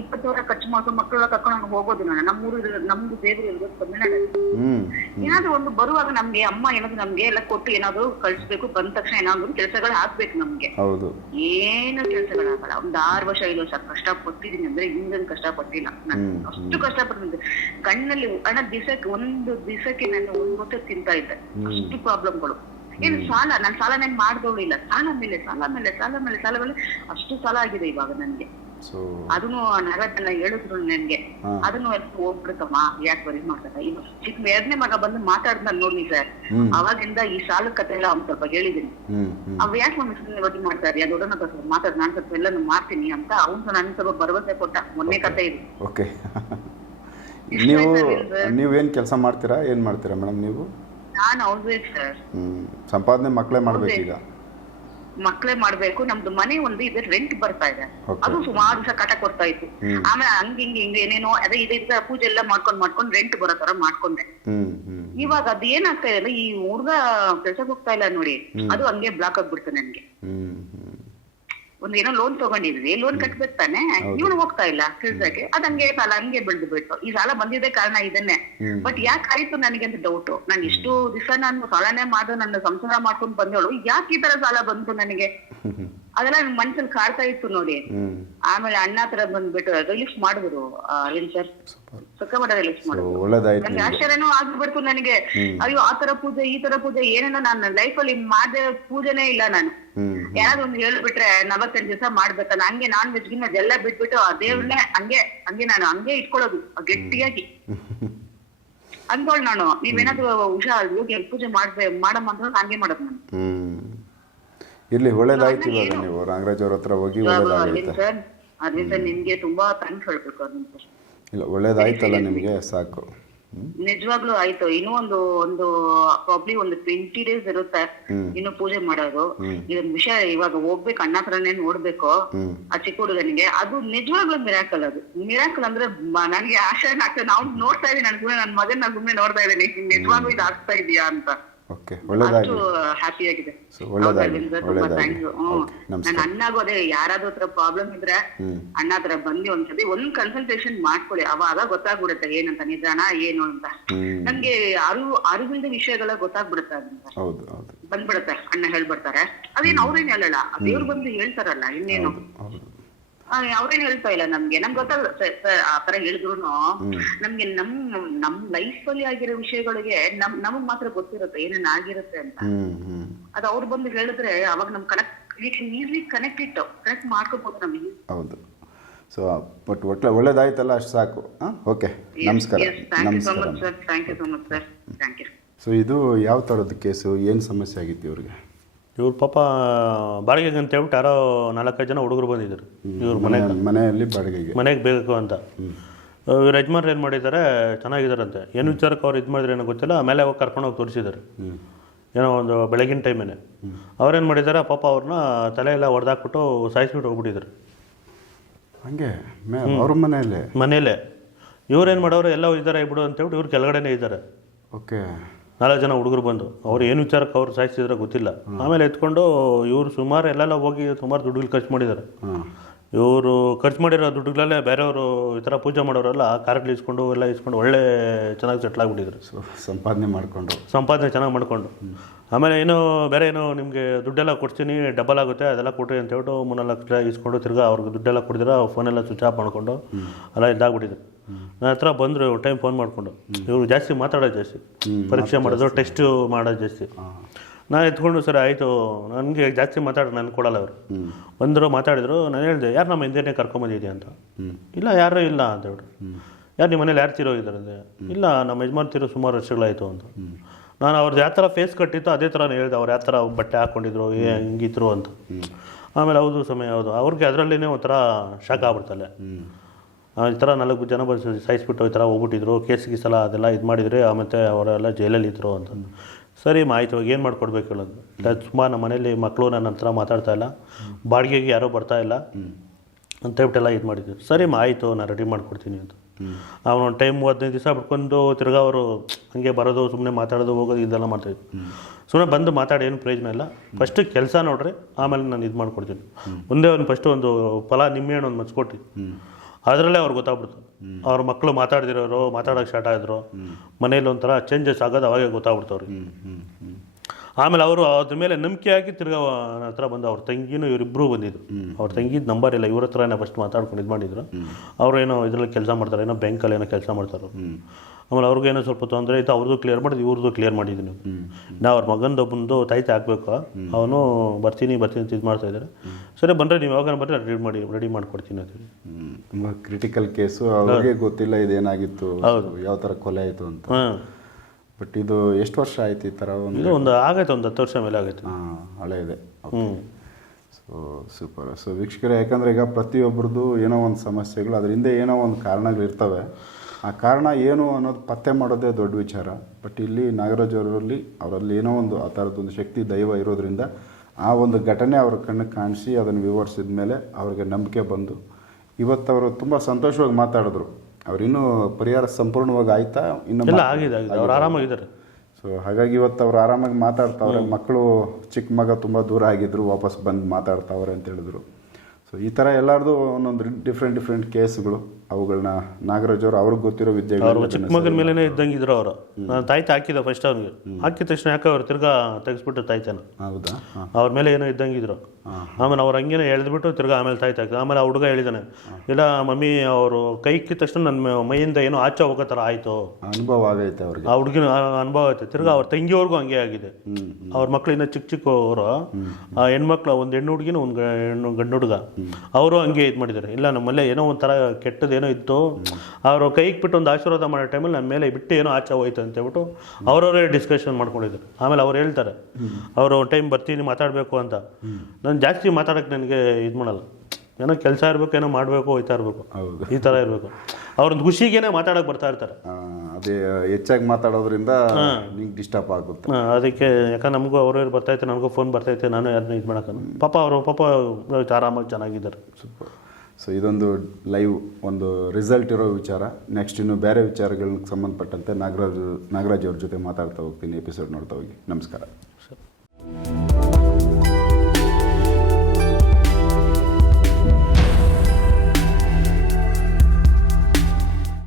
ಇಪ್ಪತ್ತು ಸಾವಿರ ಖರ್ಚು ಮಾಡ್ಕೊಂಡು ಮಕ್ಕಳೆಲ್ಲ ಕರ್ಕೊಂಡು ಹೋಗೋದು ನಾನು. ನಮ್ಮ ಊರು ನಮ್ದು ದೇವ್ರು ಇರೋದು ತಮಿಳ್ನಾಡು ಹ್ಮ್. ಏನಾದ್ರು ಒಂದು ಬರುವಾಗ ನಮ್ಗೆ ಅಮ್ಮ ಏನಾದ್ರು ನಮ್ಗೆ ಎಲ್ಲ ಕೊಟ್ಟು ಏನಾದ್ರು ಕಳ್ಸ್ಬೇಕು ಬಂದ ತಕ್ಷಣ ಏನಾದ್ರು ಕೆಲಸಗಳು ಹಾಕ್ಬೇಕು ನಮ್ಗೆ. ಹೌದು. ಏನು ಕೆಲಸಗಳಾಗಲ್ಲ ಒಂದ್ ಆರು ವರ್ಷ ಐದು ಸರ್ ಕಷ್ಟ ಪಟ್ಟಿದೀನಿ ಅಂದ್ರೆ ಹಿಂದನ್ ಕಷ್ಟ ಪಟ್ಟಿಲ್ಲ ನಾನು ಅಷ್ಟು ಕಷ್ಟ ಪಡ್ತಿದ್ದೆ ಕಣ್ಣಲ್ಲಿ ಹಣ ದಿವಸಕ್ಕೆ ಒಂದು ದಿವಸಕ್ಕೆ ನಾನು ಒಂದ್ ಹೊತ್ತು ತಿಂತಾ ಇದ್ದೆ. ಅಷ್ಟು ಪ್ರಾಬ್ಲಮ್ಗಳು. ಏನು ಸಾಲ ನಾನು ಸಾಲ ನಾನು ಮಾಡ್ದವಳು ಇಲ್ಲ. ಸಾಲ ಮೇಲೆ ಸಾಲ ಮೇಲೆ ಸಾಲ ಮೇಲೆ ಸಾಲ ಮೇಲೆ ಅಷ್ಟು ಸಾಲ ಆಗಿದೆ ಇವಾಗ ನನ್ಗೆ. ಅದನ್ನು ನಗರದೆಲ್ಲ ಹೇಳಿದ್ರು ನನ್ಗೆ. ಅದನ್ನು ಹೋಗ್ಬಿಡ್ತಮ್ಮ ಯಾಕೆ ಬರೀ ಮಾಡ್ತಾರೆ? ಇವಾಗ ಚಿಕ್ಕ ಎರಡನೇ ಮಗ ಬಂದು ಮಾತಾಡ್ದ ನೋಡಿ ಸರ್. ಅವಾಗಿಂದ ಈ ಸಾಲ ಕತೆ ಎಲ್ಲ ಅವ್ನು ಸ್ವಲ್ಪ ಹೇಳಿದೀನಿ ಅವ್ ಯಾಕೆ ಒಂದು ಸುಮ್ಮನೆ ಬಗ್ಗೆ ಮಾಡ್ತಾರೆ ಅದು ಸ್ವಲ್ಪ ಮಾತಾಡ್ ನಾನು ಸ್ವಲ್ಪ ಎಲ್ಲಾನು ಮಾಡ್ತೀನಿ ಅಂತ ಅವ್ನು ನನ್ ಸ್ವಲ್ಪ ಭರವಸೆ ಕೊಟ್ಟ. ಮೊನ್ನೆ ಕತೆ ಇದು. ಓಕೆ ನೀವು ನೀವು ಏನ್? ಕೆಲಸ ಮಾಡ್ತೀರಾ? ಏನ್ ಮಾಡ್ತೀರಾ ಮೇಡಮ್ ನೀವು? ನಾನು ಹೌದು ಸರ್ ಸಂಪಾದನೆ ಮಕ್ಕಳೇ ಮಾಡ್ಬೇಕೀಗ ಮಕ್ಳೇ ಮಾಡ್ಬೇಕು ನಮ್ದು ಮನೆ ಒಂದು ಇದೆ ರೆಂಟ್ ಬರ್ತಾ ಇದೆ. ಅದು ಸುಮಾರು ದಿವಸ ಕಟ ಕೊಡ್ತಾ ಇತ್ತು. ಆಮೇಲೆ ಹಂಗ ಹಿಂಗ ಹಿಂಗ ಏನೇನೋ ಅದೇ ಇದೇ ಪೂಜೆ ಎಲ್ಲ ಮಾಡ್ಕೊಂಡ್ ಮಾಡ್ಕೊಂಡ್ ರೆಂಟ್ ಬರೋ ತರ ಮಾಡ್ಕೊಂಡೆ. ಇವಾಗ ಅದ್ ಏನಾಗ್ತಾ ಇದೆ ಈ ಹುಡ್ಗ ಕೆಲ್ಸಕ್ಕೆ ಹೋಗ್ತಾ ಇಲ್ಲ ನೋಡಿ. ಅದು ಹಂಗೆ ಬ್ಲಾಕ್ ಆಗ್ಬಿಡ್ತು ನನ್ಗೆ. ಒಂದ್ ಏನೋ ಲೋನ್ ತಗೊಂಡಿದ್ವಿ. ಲೋನ್ ಕಟ್ಬೇಕು ತಾನೆ. ಇವನು ಹೋಗ್ತಾ ಇಲ್ಲ ಕೆಲ್ಸಕ್ಕೆ ಅದ್ ಹಂಗೆ ಸಾಲ ಹಂಗೆ ಬೆಳ್ದು ಬಿಟ್ಟು ಈ ಸಾಲ ಬಂದಿದ್ದೆ ಕಾರಣ ಇದನ್ನೇ. ಬಟ್ ಯಾಕೆ ಆಯ್ತು ನನಗೆ ಅಂತ ಡೌಟ್ ನಾನು ಇಷ್ಟು ದಿವಸ ನಾನು ಸಾಲನೇ ಮಾಡು ನನ್ನ ಸಂಸಾರ ಮಾಡ್ಕೊಂಡ್ ಬಂದವಳು. ಯಾಕೆ ಈ ತರ ಸಾಲ ಬಂತು ನನಗೆ? ಅದೆಲ್ಲ ನನ್ ಮನ್ಸಲ್ಲಿ ಕಾಡ್ತಾ ಇತ್ತು ನೋಡಿ. ಆಮೇಲೆ ಅಣ್ಣ ಹತ್ರ ಬಂದ್ಬಿಟ್ಟು ರಿಲೀಫ್ ಮಾಡಿದ್ರು Arvind sir super. Sukhamath relief so ಮಾಡಿದ್ರು ನನ್ಗೆ ಆಶ್ಚರ್ಯನೂ ಆಗ್ಬಿಡ್ತು ನನಗೆ. ಅಯ್ಯೋ ಆ ತರ ಪೂಜೆ ಈ ತರ ಪೂಜೆ ಏನೇನೋ ನಾನು ಅಲ್ಲಿ ಮಾಡದೆ ಪೂಜೆನೆ ಇಲ್ಲ ನಾನು. ಯಾರಾದ್ರೂ ಒಂದ್ ಹೇಳ್ಬಿಟ್ರೆ ನಲವತ್ತೆಂಟು ದಿವಸ ಮಾಡ್ಬೇಕಲ್ಲ ಹಂಗೆ ನಾನ್ ವೆಜ್ ಗಿನ್ನ ಎಲ್ಲ ಬಿಟ್ಬಿಟ್ಟು ಆ ದೇವ್ರನ್ನೇ ಹಂಗೆ ಹಂಗೆ ನಾನು ಹಂಗೆ ಇಟ್ಕೊಳ್ಳೋದು ಗಟ್ಟಿಯಾಗಿ. ಅನ್ಕೊಳ್ ನಾನು ನೀವೇನಾದ್ರೂ ಹುಷಾರ್ ಪೂಜೆ ಮಾಡ್ಬೇ ಮಾಡಮ್ಮ ಅಂತ ಹಂಗೆ ಮಾಡೋದು ನಾನು. ಇರ್ಲಿ ಒಳ್ಳೇದಾಯ್ತು ಇವಾಗ ನೀವು. ನಾಗರಾಜ್ ಅವ್ರ ಹತ್ರ ಹೋಗಿ ಒಳ್ಳೇದಾಗುತ್ತೆ ಸರ್. ಅರವಿಂದ್ ನಿಮ್ಗೆ ತುಂಬಾ ಥ್ಯಾಂಕ್ಸ್ ಹೇಳ್ಬೇಕು ಅದನ್ನ ಸರ್. ಇಲ್ಲ ಒಳ್ಳೇದಾಯ್ತಲ್ಲ ನಿಮಗೆ? ಸಾಕು. ನಿಜವಾಗ್ಲೂ ಆಯ್ತು. ಇನ್ನೂ ಒಂದು ಒಂದು ಪ್ರಾಬ್ಲಿ ಒಂದು ಟ್ವೆಂಟಿ ಡೇಸ್ ಇರುತ್ತೆ. ಇನ್ನು ಪೂಜೆ ಮಾಡೋದು. ಇದೊಂದು ವಿಷಯ ಇವಾಗ ಹೋಗ್ಬೇಕು ಅಣ್ಣ ಹತ್ರನೇ ನೋಡ್ಬೇಕು. ಆ ಚಿಕ್ಕ ಹುಡುಗನಿಗೆ ಅದು ನಿಜವಾಗ್ಲೂ ಮಿರಾಕಲ್ ಅದು. ಮಿರಾಕಲ್ ಅಂದ್ರೆ ನನಗೆ ಆಶೆ ಆಗ್ತದೆ. ನಾವು ನೋಡ್ತಾ ಇದೀನಿ ನನ್ಗೂ ನನ್ನ ಮಗನ್ ನಾನು ಸುಮ್ಮನೆ ನೋಡ್ತಾ ಇದೀನಿ ನಿಜವಾಗ್ಲೂ ಇದು ಆಗ್ತಾ ಇದೆಯಾ ಅಂತ. ಓಕೆ ಒಳ್ಳೇದಾಗಿ ಹ್ಯಾಪಿ ಆಗಿದೆ. ಒಳ್ಳೆದಾಗಿ ನಮಸ್ಕಾರ. ನನ್ನ ಅಣ್ಣಗೂ ಅದೇ ಯಾರಾದ್ರೂ ಹತ್ರ ಪ್ರಾಬ್ಲಮ್ ಇದ್ರೆ ಅಣ್ಣ ಹತ್ರ ಬಂದು ಒಂದ್ಸತಿ. ಒಂದ್ ಕನ್ಸಲ್ಟೇಷನ್ ಮಾಡ್ಕೊಳ್ಳಿ. ಅವಾಗ ಗೊತ್ತಾಗ್ಬಿಡುತ್ತೆ ಏನಂತ ನಿಜಾನ ಏನು ಅಂತ. ನಮ್ಗೆ ಅರಿವು ಅರಿವಿಲ್ದ ವಿಷಯಗಳ ಗೊತ್ತಾಗ್ಬಿಡುತ್ತೆ ಅದ್ರಿಂದ. ಬಂದ್ಬಿಡುತ್ತೆ ಅಣ್ಣ ಹೇಳ್ಬಿಡ್ತಾರೆ. ಅದೇನ್ ಅವ್ರೇನ್ ಹೇಳಲ್ಲ? ದೇವ್ರು ಬಂದು ಹೇಳ್ತಾರಲ್ಲ ಇನ್ನೇನು? ಅವ್ರೇನ್ ಹೇಳ್ತಾ ಇಲ್ಲ ನಮ್ಗೆ. ನಮ್ಗೆ ಗೊತ್ತಲ್ಲ ಸರ್, ಆ ತರ ಹೇಳಿದ್ರು ನಮ್ಗೆ ನಮ್ ನಮ್ ಲೈಫ್ ಅಲ್ಲಿ ಆಗಿರೋ ವಿಷಯಗಳಿಗೆ ನಮ್ ನಮಗ್ ಮಾತ್ರ ಗೊತ್ತಿರುತ್ತೆ ಏನೇನ್ ಆಗಿರುತ್ತೆ ಅಂತ. ಅದ್ ಅವ್ರು ಬಂದು ಹೇಳಿದ್ರೆ ಅವಾಗ ನಮ್ ಕನೆಕ್ಟ್ ನೀರ್ಲಿ ಕನೆಕ್ಟ್ ಇಟ್ಟು ಕನೆಕ್ಟ್ ಮಾಡ್ಕೋಬಹುದು ನಮಗೆ. ಹೌದು. ಸೊ ಬಟ್ ಒಟ್ಲೆ ಒಳ್ಳೇದಾಯ್ತಲ್ಲ ಅಷ್ಟು ಸಾಕು. ಓಕೆ. ನಮಸ್ಕಾರ. ಥ್ಯಾಂಕ್ ಯು ಸೋ ನಮಸ್ಕಾರ. ಸೊ ಇದು ಯಾವ ಥರದ ಕೇಸು? ಏನು ಸಮಸ್ಯೆ ಆಗಿತ್ತು ಇವ್ರಿಗೆ? ಇವ್ರ ಪಾಪ ಬಾಡಿಗೆಗೆ ಅಂತ ಹೇಳ್ಬಿಟ್ಟು ಯಾರೋ ನಾಲ್ಕೈದು ಜನ ಹುಡುಗರು ಬಂದಿದ್ರು ಇವ್ರ ಮನೆ ಮನೆ ಮನೆಯಲ್ಲಿ ಬಾಡಿಗೆಗೆ. ಮನೆಗೆ ಬೇಕು ಅಂತ. ಇವ್ರ ಯಜಮಾನ್ರು ಏನು ಮಾಡಿದ್ದಾರೆ ಚೆನ್ನಾಗಿದ್ದಾರಂತೆ. ಏನು ವಿಚಾರಕ್ಕೆ ಅವ್ರು ಇದು ಮಾಡಿದ್ರೆ ಏನೋ ಗೊತ್ತಿಲ್ಲ ಮೇಲೆ ಹೋಗಿ ಕರ್ಕೊಂಡು ಹೋಗಿ ತೋರಿಸಿದ್ದಾರೆ. ಏನೋ ಒಂದು ಬೆಳಗಿನ ಟೈಮೇನೆ. ಅವ್ರೇನು ಮಾಡಿದ್ದಾರೆ ಪಾಪ ಅವ್ರನ್ನ ತಲೆ ಎಲ್ಲ ಹೊಡೆದಾಕ್ಬಿಟ್ಟು ಸಾಯಿಸ್ಬಿಟ್ಟು ಹೋಗ್ಬಿಟ್ಟಿದ್ರು ಹಂಗೆ ಅವ್ರ ಮನೆಯಲ್ಲೇ? ಮನೆಯಲ್ಲೇ. ಇವ್ರೇನು ಮಾಡೋರು ಎಲ್ಲ ಇದ್ದಾರೆ ಬಿಡು ಅಂತೇಳ್ಬಿಟ್ಟು ಇವ್ರು ಕೆಳಗಡೆನೇ ಇದ್ದಾರೆ. ಓಕೆ. ನಾಲ್ಕು ಜನ ಹುಡುಗರು ಬಂದು ಅವ್ರು ಏನು ವಿಚಾರಕ್ಕೆ ಅವ್ರು ಸಾಯಿಸಿದ್ರೆ ಗೊತ್ತಿಲ್ಲ. ಆಮೇಲೆ ಎತ್ಕೊಂಡು ಇವರು ಸುಮಾರು ಎಲ್ಲೆಲ್ಲ ಹೋಗಿ ಸುಮಾರು ದುಡ್ಡುಗಳು ಖರ್ಚು ಮಾಡಿದ್ದಾರೆ ಇವರು ಖರ್ಚು ಮಾಡಿರೋ ದುಡ್ಡುಗಳಲ್ಲೇ ಬೇರೆಯವರು ಈ ಥರ ಪೂಜೆ ಮಾಡೋರೆಲ್ಲ ಕಾರ್ಗಳು ಇಸ್ಕೊಂಡು ಎಲ್ಲ ಇಸ್ಕೊಂಡು ಒಳ್ಳೆ ಚೆನ್ನಾಗಿ ಸೆಟ್ಲ್ ಆಗಿಬಿಟ್ಟಿದ್ರು. ಸಂಪಾದನೆ ಮಾಡಿಕೊಂಡು. ಸಂಪಾದನೆ ಚೆನ್ನಾಗಿ ಮಾಡಿಕೊಂಡು. ಆಮೇಲೆ ಏನು ಬೇರೆ ಏನು ನಿಮಗೆ ದುಡ್ಡೆಲ್ಲ ಕೊಡ್ತೀನಿ ಡಬಲ್ ಆಗುತ್ತೆ ಅದೆಲ್ಲ ಕೊಟ್ರಿ ಅಂತ ಹೇಳ್ಬಿಟ್ಟು ಮೂರ್ನಾಲ್ಕು ಲಕ್ಷ ಇಸ್ಕೊಂಡು ತಿರ್ಗಾ ಅವ್ರಿಗೆ ದುಡ್ಡೆಲ್ಲ ಕೊಡಿದ್ರೆ ಫೋನೆಲ್ಲ ಸ್ವಿಚ್ ಆಫ್ ಮಾಡಿಕೊಂಡು ಎಲ್ಲ ಇದಾಗ್ಬಿಟ್ಟಿದ್ರು ನನ್ನ ಹತ್ರ ಬಂದರು ಟೈಮ್ ಫೋನ್ ಮಾಡಿಕೊಂಡು ಇವರು ಜಾಸ್ತಿ ಮಾತಾಡೋದು ಜಾಸ್ತಿ ಪರೀಕ್ಷೆ ಮಾಡೋದು ಟೆಸ್ಟ್ ಮಾಡೋದು ಜಾಸ್ತಿ. ನಾನು ಎತ್ಕೊಂಡು ಸರಿ ಆಯಿತು ನನಗೆ ಜಾಸ್ತಿ ಮಾತಾಡೋ ನಾನು ಕೊಡಲ್ಲ ಅವರು. ಬಂದರು ಮಾತಾಡಿದ್ರು ನಾನು ಹೇಳಿದೆ ಯಾರು ನಮ್ಮ ಹಿಂದೆನೇ ಕರ್ಕೊಂಬಂದಿದ್ಯಾ ಅಂತ? ಇಲ್ಲ ಯಾರೂ ಇಲ್ಲ ಅಂತ ಹೇಳಿ ಯಾರು ನಿಮ್ಮ ಮನೇಲಿ ಯಾರು ತೀರೋಗಿದ್ದಾರೆ ಇಲ್ಲ ನಮ್ಮ ಯಜಮಾನ್ ತೀರೋ ಸುಮಾರು ವರ್ಷಗಳಾಯಿತು ಅಂತ. ನಾನು ಅವ್ರದ್ದು ಯಾವ ಥರ ಫೇಸ್ ಕಟ್ಟಿತ್ತು ಅದೇ ಥರ ಹೇಳಿದೆ ಅವ್ರು ಯಾವ ಥರ ಬಟ್ಟೆ ಹಾಕ್ಕೊಂಡಿದ್ರು ಏ ಹಿಂಗಿದ್ರು ಅಂತ. ಆಮೇಲೆ ಹೌದು ಸಮಯ ಹೌದು. ಅವ್ರಿಗೆ ಅದರಲ್ಲೇ ಒಂಥರ ಶಾಕ್ ಆಗ್ಬಿಡ್ತಲ್ಲ. ಈ ಥರ ನಾಲ್ಕು ಜನ ಬಸ್ ಸಾಯಿಸ್ಬಿಟ್ಟು ಈ ಥರ ಹೋಗ್ಬಿಟ್ಟಿದ್ರು. ಕೇಸ್ ಗೀಸೆಲ್ಲ ಅದೆಲ್ಲ ಇದು ಮಾಡಿದರೆ ಆಮೇಲೆ ಅವರೆಲ್ಲ ಜೈಲಲ್ಲಿ ಇದ್ರು ಅಂತ ಸರಿ ಆಯ್ತು. ಏನು ಮಾಡ್ಕೊಡ್ಬೇಕು ಹೇಳೋದು ಸುಮ್ಮ ನಮ್ಮ ಮನೇಲಿ ಮಕ್ಕಳು ನನ್ನ ಹತ್ರ ಮಾತಾಡ್ತಾ ಇಲ್ಲ. ಬಾಡಿಗೆಗೆ ಯಾರೂ ಬರ್ತಾ ಇಲ್ಲ. ಅಂತ ಹೇಳ್ಬಿಟ್ಟೆಲ್ಲ ಇದು ಮಾಡಿದ್ರು. ಸರಿ ಆಯಿತು. ನಾನು ರೆಡಿ ಮಾಡ್ಕೊಡ್ತೀನಿ ಅಂತ. ಅವನು ಒಂದು ಟೈಮ್ ಹದಿನೈದು ದಿವಸ ಬಿಟ್ಕೊಂಡು ತಿರ್ಗಾ ಅವರು ಹಂಗೆ ಬರೋದು ಸುಮ್ಮನೆ ಮಾತಾಡೋದು, ಹೋಗೋದು, ಇದೆಲ್ಲ ಮಾಡ್ತಾಯಿದ್ವಿ ಸುಮ್ಮನೆ ಬಂದು ಮಾತಾಡಿ, ಏನು ಪ್ರಯೋಜನ ಇಲ್ಲ. ಫಸ್ಟ್ ಕೆಲಸ ನೋಡ್ರಿ, ಆಮೇಲೆ ನಾನು ಇದು ಮಾಡ್ಕೊಡ್ತೀನಿ. ಮುಂದೆ ಒಂದು ಫಸ್ಟ್ ಒಂದು ಫಲ ನಿಂಬೆಹಣ್ಣು ಒಂದು ಮಚ್ಕೊಟ್ಟು ಅದರಲ್ಲೇ ಅವ್ರಿಗೆ ಗೊತ್ತಾಗ್ಬಿಡ್ತು. ಅವ್ರ ಮಕ್ಕಳು ಮಾತಾಡ್ದಿರೋರು ಮಾತಾಡೋಕೆ ಸ್ಟಾರ್ಟ್ ಆದರು ಮನೇಲಿ ಒಂಥರ ಚೇಂಜಸ್ ಆಗೋದು ಅವಾಗೆ ಗೊತ್ತಾಗ್ಬಿಡ್ತು ಅವ್ರಿಗೆ. ಆಮೇಲೆ ಅವರು ಅದ್ರ ಮೇಲೆ ನಂಬಿಕೆ ಹಾಕಿ ತಿರ್ಗಾ ಹತ್ರ ಬಂದು ಅವ್ರ ತಂಗಿನೂ ಇವರಿಬ್ಬರು ಬಂದಿದ್ರು. ಅವ್ರ ತಂಗಿದ ನಂಬರ್ ಇಲ್ಲ ಇವ್ರ ಹತ್ರನೇ ಫಸ್ಟ್ ಮಾತಾಡ್ಕೊಂಡು ಇದು ಮಾಡಿದ್ರು. ಅವ್ರು ಏನೋ ಇದರಲ್ಲಿ ಕೆಲಸ ಮಾಡ್ತಾರೆ ಏನೋ ಬ್ಯಾಂಕಲ್ಲಿ ಏನೋ ಕೆಲಸ ಮಾಡ್ತಾರೆ. ಆಮೇಲೆ ಅವ್ರಿಗೇನೋ ಸ್ವಲ್ಪ ತೊಂದರೆ ಆಯಿತು ಅವ್ರದ್ದು ಕ್ಲಿಯರ್ ಮಾಡಿದ್ವಿ ಇವ್ರದ್ದು ಕ್ಲಿಯರ್ ಮಾಡಿದ್ದೀನಿ ನಾ ಅವ್ರ ಮಗಂದು ಒಬ್ಬಂದು ತಾಯ್ತಿ ಹಾಕ್ಬೇಕು ಅವನು ಬರ್ತೀನಿ ಬರ್ತೀನಿ ಅಂತ ಇದು ಮಾಡ್ತಾ ಇದ್ದಾರೆ ಸರಿ ಬಂದರೆ ನೀವು ಯಾವಾಗ ಬರ್ರಿ ರೆಡಿ ಮಾಡಿ ರೆಡಿ ಮಾಡಿಕೊಡ್ತೀನಿ ಅಂತ. ತುಂಬ ಕ್ರಿಟಿಕಲ್ ಕೇಸು ಅವ್ರಿಗೆ ಗೊತ್ತಿಲ್ಲ ಇದೇನಾಗಿತ್ತು ಹೌದು. ಯಾವ ಥರ ಕೊಲೆ ಆಯಿತು ಅಂತ. ಬಟ್ ಇದು ಎಷ್ಟು ವರ್ಷ ಆಯ್ತು ಈ ಥರ ಒಂದು ಇದು ಒಂದು ಆಗೈತೆ ಒಂದು ಹತ್ತು ವರ್ಷ ಮೇಲೆ ಆಗೈತೆ. ಹಾಂ ಹಳೆ ಇದೆ ಹ್ಞೂ ಸೊ ಸೂಪರ್ ಸೊ ವೀಕ್ಷಕರೇ ಯಾಕಂದರೆ ಈಗ ಪ್ರತಿಯೊಬ್ಬರದ್ದು ಏನೋ ಒಂದು ಸಮಸ್ಯೆಗಳು ಅದರಿಂದ ಹಿಂದೆ ಏನೋ ಒಂದು ಕಾರಣಗಳಿರ್ತವೆ ಆ ಕಾರಣ ಏನು ಅನ್ನೋದು ಪತ್ತೆ ಮಾಡೋದೇ ದೊಡ್ಡ ವಿಚಾರ. ಬಟ್ ಇಲ್ಲಿ ನಾಗರಾಜ್ ಅವರಲ್ಲಿ ಅವರಲ್ಲಿ ಏನೋ ಒಂದು ಆ ಥರದ್ದೊಂದು ಶಕ್ತಿ ದೈವ ಇರೋದ್ರಿಂದ ಆ ಒಂದು ಘಟನೆ ಅವ್ರ ಕಣ್ಣಿಗೆ ಕಾಣಿಸಿ ಅದನ್ನು ವಿವರಿಸಿದ ಮೇಲೆ ಅವ್ರಿಗೆ ನಂಬಿಕೆ ಬಂದು ಇವತ್ತು ಅವರು ತುಂಬ ಸಂತೋಷವಾಗಿ ಮಾತಾಡಿದ್ರು. ಅವ್ರಿನ್ನೂ ಪರಿಹಾರ ಸಂಪೂರ್ಣವಾಗಿ ಆಯ್ತಾ? ಇನ್ನು ಆಗಿದೆ ಅವ್ರು ಆರಾಮಾಗಿದ್ದಾರೆ. ಸೊ ಹಾಗಾಗಿ ಇವತ್ತು ಅವ್ರು ಆರಾಮಾಗಿ ಮಾತಾಡ್ತಾವ್ರೆ ಮಕ್ಕಳು ಚಿಕ್ಕ ಮಗ ತುಂಬ ದೂರ ಆಗಿದ್ರು ವಾಪಸ್ ಬಂದು ಮಾತಾಡ್ತಾವ್ರೆ ಅಂತ ಹೇಳಿದ್ರು. ಸೊ ಈ ಥರ ಎಲ್ಲರದು ಒಂದೊಂದು ಡಿಫ್ರೆಂಟ್ ಡಿಫ್ರೆಂಟ್ ಕೇಸ್ಗಳು ಅವುಗಳನ್ನ ನಾಗರಾಜ್ ಅವರು ಅವ್ರಿಗೆ ಗೊತ್ತಿರೋ ಅವ್ರು ವಿದ್ಯೆಗಳು ಚಿಕ್ಕ ಮಗನ ಮೇಲೇನೆ ಇದ್ದಂಗಿದ್ರು ಅವರು. ನಾನು ತಾಯ್ತ ಹಾಕಿದ ಫಸ್ಟ್ ಅವ್ನಿಗೆ ಹಾಕಿದ ತಕ್ಷಣ ಯಾಕೆ ಅವ್ರು ತಿರ್ಗಾ ತೆಗೆಸ್ಬಿಟ್ಟು ತಾಯ್ತಾನ. ಹೌದಾ? ಅವ್ರ ಮೇಲೆ ಏನೋ ಇದ್ದಂಗಿದ್ರು ಆಮೇಲೆ ಅವ್ರು ಹಂಗೇನೆ ಎಳೆದ್ಬಿಟ್ಟು ತಿರ್ಗಾ ಆಮೇಲೆ ತಾಯ್ತಾ ಇತ್ತು ಆಮೇಲೆ ಆ ಹುಡುಗ ಹೇಳಿದಾನೆ ಇಲ್ಲ ಮಮ್ಮಿ ಅವರು ಕೈ ತಕ್ಷಣ ನನ್ನ ಮೈಯಿಂದ ಏನೋ ಆಚೆ ಹೋಗೋ ಥರ ಆಯಿತು. ಅನುಭವ ಆಗೈತೆ ಅವ್ರಿಗೆ. ಆ ಹುಡುಗಿನ ಅನುಭವ ಆಯ್ತು ತಿರ್ಗಾ ಅವ್ರ ತಂಗಿಯವ್ರಿಗೂ ಹಂಗೆ ಆಗಿದೆ. ಅವ್ರ ಮಕ್ಕಳಿಂದ ಚಿಕ್ಕ ಚಿಕ್ಕ ಅವರು ಆ ಹೆಣ್ಮಕ್ಳು ಒಂದು ಹೆಣ್ಣು ಹುಡುಗಿನ ಒಂದು ಹೆಣ್ಣು ಗಂಡು ಹುಡುಗ. ಅವರು ಹಂಗೆ ಇದು ಮಾಡಿದ್ದಾರೆ ಇಲ್ಲ ನಮ್ಮಲ್ಲೇ ಏನೋ ಒಂಥರ ಕೆಟ್ಟದ್ದು ಏನೋ ಇತ್ತು. ಅವರು ಕೈಗೆ ಬಿಟ್ಟು ಒಂದು ಆಶೀರ್ವಾದ ಮಾಡೋ ಟೈಮಲ್ಲಿ ನಮ್ಮ ಮೇಲೆ ಬಿಟ್ಟು ಏನೋ ಆಚೆ ಹೋಯ್ತು ಅಂತ ಹೇಳ್ಬಿಟ್ಟು ಅವರವರೇ ಡಿಸ್ಕಷನ್ ಮಾಡ್ಕೊಂಡಿದ್ರು. ಆಮೇಲೆ ಅವ್ರು ಹೇಳ್ತಾರೆ ಅವರು ಒಂದು ಟೈಮ್ ಬರ್ತೀನಿ ಮಾತಾಡಬೇಕು ಅಂತ. ನಾನು ಜಾಸ್ತಿ ಮಾತಾಡೋಕ್ಕೆ ನನಗೆ ಇದು ಮಾಡಲ್ಲ. ಏನೋ ಕೆಲಸ ಇರಬೇಕು ಏನೋ ಮಾಡಬೇಕು ಹೋಯ್ತಾ ಇರಬೇಕು. ಹೌದು. ಈ ಥರ ಇರಬೇಕು. ಅವ್ರದ್ದು ಖುಷಿಗೇನೆ ಮಾತಾಡೋಕೆ ಬರ್ತಾ ಇರ್ತಾರೆ. ಆ, ಅದೇ ಹೆಚ್ಚಾಗಿ ಮಾತಾಡೋದ್ರಿಂದ ನಿಂಗೆ ಡಿಸ್ಟರ್ಬ್ ಆಗುತ್ತೆ. ಹಾ, ಅದಕ್ಕೆ ಯಾಕಂದ್ರೆ ನಮಗೂ ಅವ್ರವ್ರು ಬರ್ತೈತೆ ನನಗೂ ಫೋನ್ ಬರ್ತೈತೆ ನಾನು ಯಾರನ್ನ ಇದು ಮಾಡೋಕ್ಕಲ್ಲ. ಪಾಪ ಅವರು ಪಾಪ ಆರಾಮಾಗಿ ಚೆನ್ನಾಗಿದ್ದಾರೆ. ಸೂಪರ್. ಸೊ ಇದೊಂದು ಲೈವ್ ಒಂದು ರಿಸಲ್ಟ್ ಇರೋ ವಿಚಾರ. ನೆಕ್ಸ್ಟ್ ಇನ್ನು ಬೇರೆ ವಿಚಾರಗಳಿಗೆ ಸಂಬಂಧಪಟ್ಟಂತೆ ನಾಗರಾಜ್ ನಾಗರಾಜ್ ಅವ್ರ ಜೊತೆ ಮಾತಾಡ್ತಾ ಹೋಗ್ತೀನಿ ಎಪಿಸೋಡ್ ನೋಡ್ತಾ ಹೋಗಿ. ನಮಸ್ಕಾರ. ಸರ್.